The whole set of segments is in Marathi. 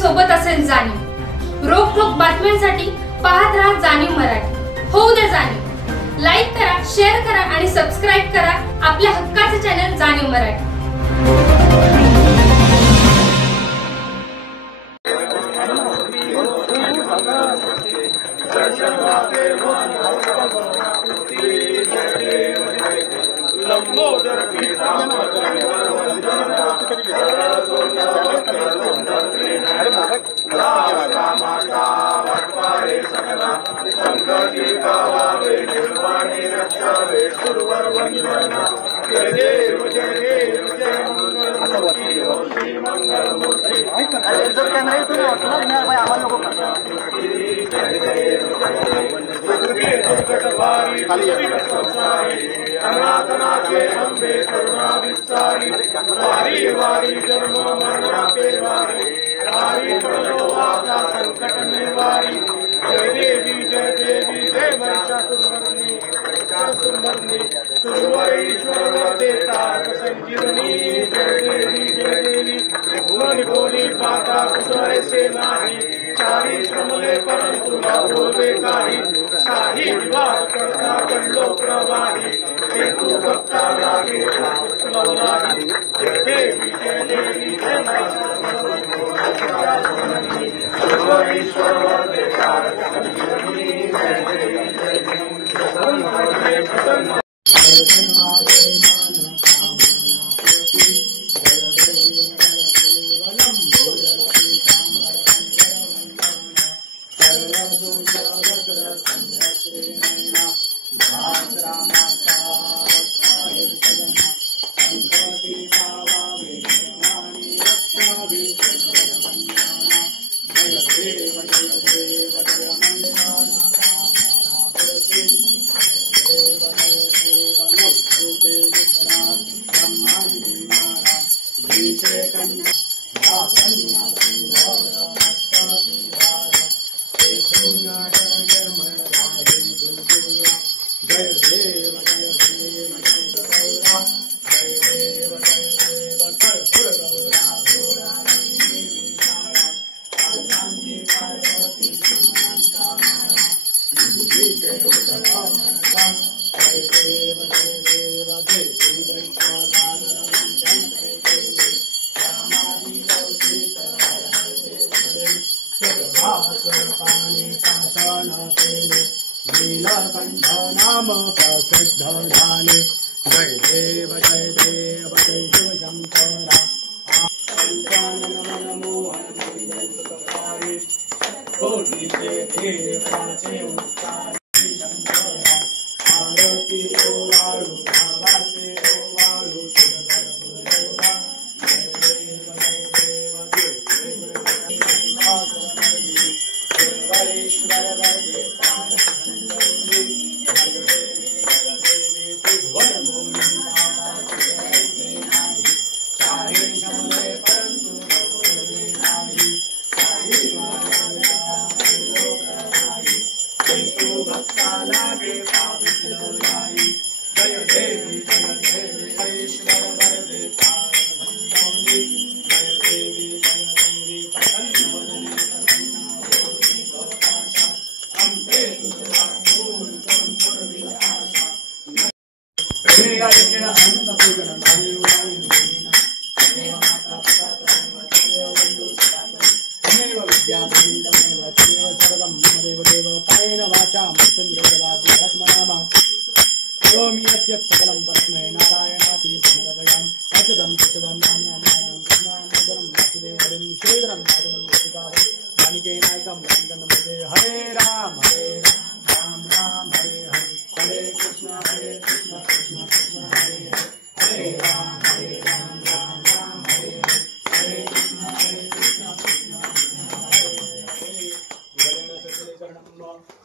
सोबत असेल जाणीव। रोखोक बातम्यांसाठी पाहत राहा जाणीव मराठी। होऊ दे जाणीव। लाईक करा, शेअर करा आणि सबस्क्राईब करा आपल्या हक्काचे चॅनल जाणीव मराठी। अनाथनाथे अंबे करुणा विस्तारी वारी वारी जन्म मरणाचे वारी वारी पडलो आता संकट निवारी। जय देवी जय महिषासुरमर्दिनी महिषासुरमर्दिनी सुरवरेश्वर देता संजीवनी। जय देवी भुवन भोली पाता कुसळे से नाही चारी श्रमले परंतु न बोलवे काही शाही विवाह करता कडलो प्रवाही हेतु भक्ता लागे सुलवलाही। जय देवी जय सुरवरेश्वर देता संजीवनी। जय देवी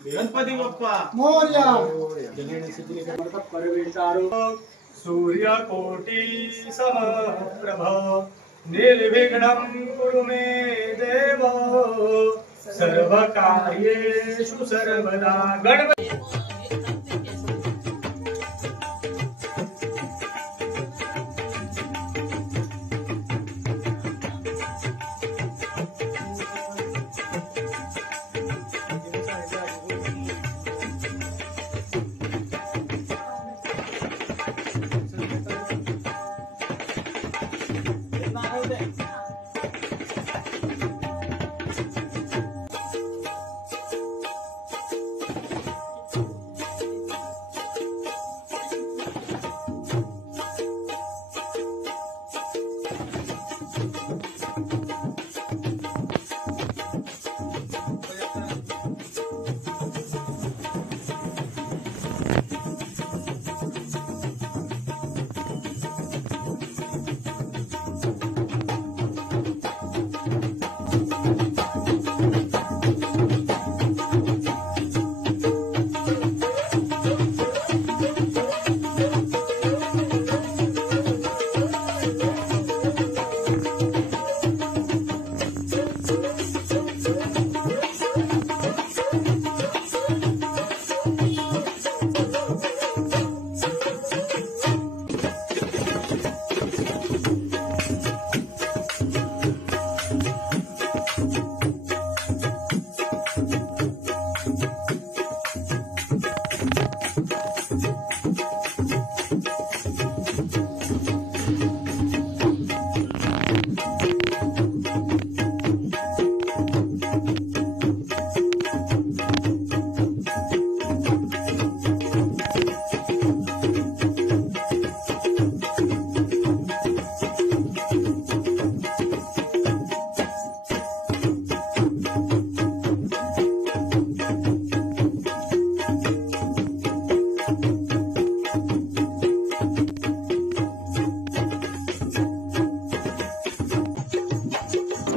गणपती बाप्पा मोरया। सूर्यकोटि समप्रभ निर्विघ्नं कुरु मे देव सर्वकार्येषु सर्वदा। गणपती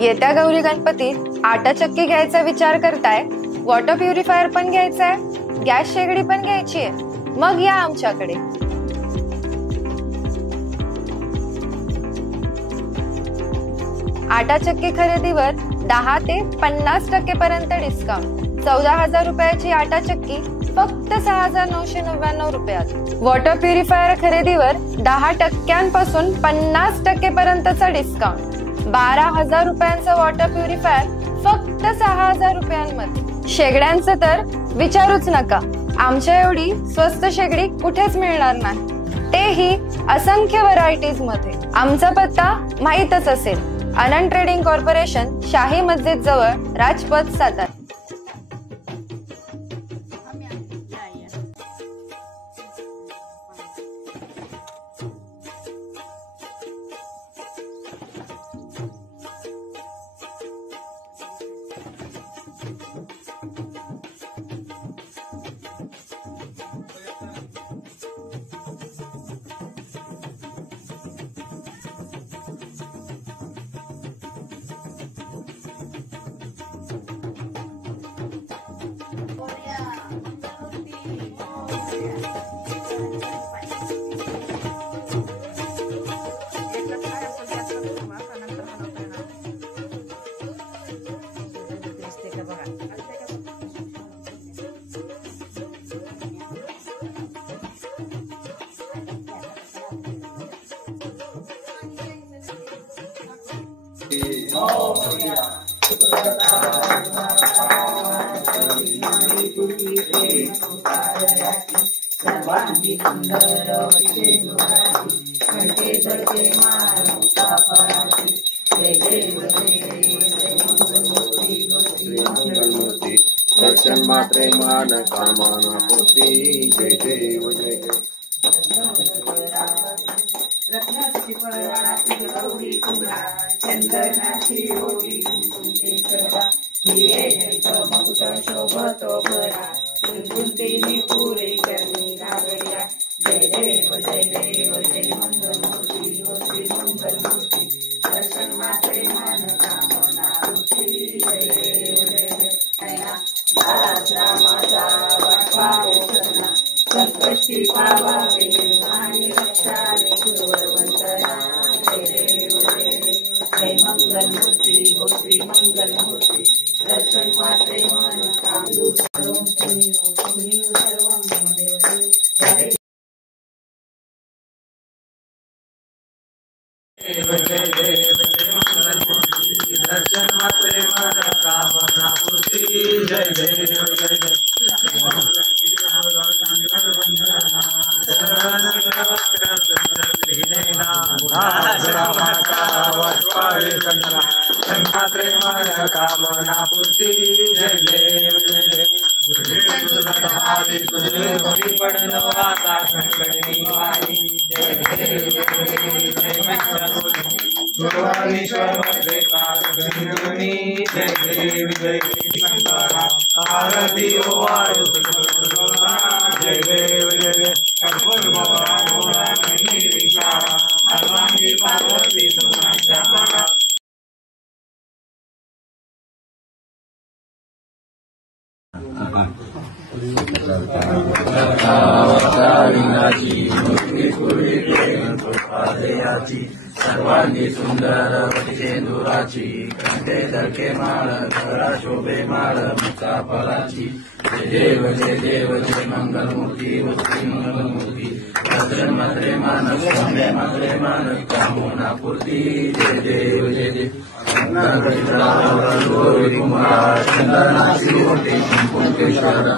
येत्या गौरी गणपतीत आटा चक्की घ्यायचा विचार करताय, वॉटर प्युरिफायर पण घ्यायचाय, गॅस शेगडी पण घ्यायची आहे, मग या आमच्याकडे. आटा चक्की खरेदीवर 10 ते 50% पर्यंत डिस्काउंट. 14,000 रुपयाची आटा चक्की फक्त 6,999 रुपयात. वॉटर प्युरिफायर खरेदीवर 10% 50% पर्यंतचा डिस्काउंट. 12,000 रुपयांचा वॉटर प्युरिफायर फक्त 6,000 रुपयांमध्ये. शेगड्यांचं तर विचारूच नका, आमच्या एवढी स्वस्त शेगडी कुठेच मिळणार नाही, तेही असंख्य व्हरायटीज मध्ये. आमचा पत्ता माहीतच असेल, आनंद ट्रेडिंग कॉर्पोरेशन, शाही मस्जिद जवळ, राजपथ, सातारा. दर्शन मात्रे मान कामना पूर्ती. जय देव जय देव. रत्नाची पराची गौरी तुला चंदनाची ओळी तुझेकरा हिरे जैत मुकुट शोभतो भरा गुंतेनी पुरे करणे लागल्या. जय देव जय देव जय मंगलमूर्ती श्री मंगलमूर्ती. दर्शन मात्रे मान कामना पूर्ती. जय देव जय देव. रामाचा वाटपाय सजना संकष्टी पावावे आणि रक्षावे गुरुवंतना. जय देव जय देव जय मंगलमूर्ती हो श्री मंगलमूर्ती. दर्शन मात्रे मन कामू सर्वं जय जय देव जय मंगलमूर्ती. दर्शन मात्रे मन कामना पूर्ती. जय देव जय देव. मात्रे मन कामना पूर्ती. जय देव जय देव. तुझे पडलो आता संकटनी वाणी. जय देव जय गुरुवारीश्वर जय देव जय आरती ओ वायु. जय देव जय देव. कर्पूर सर्वांगी पार्वती सुमाच्या. सर्वांगी सुंदर वटिसेंदुराची. कंठे धरके माळ धरा शोभे माळ मुक्ता फलाची. जय देव जय मंगलमूर्ती श्री मंगलमूर्ती. दर्शन मात्रे मानस स्वामी मात्रे मानस कामना पूर्ती. जय देव जय देव. चंदनाची ओटी कुंकुमेश्वरा.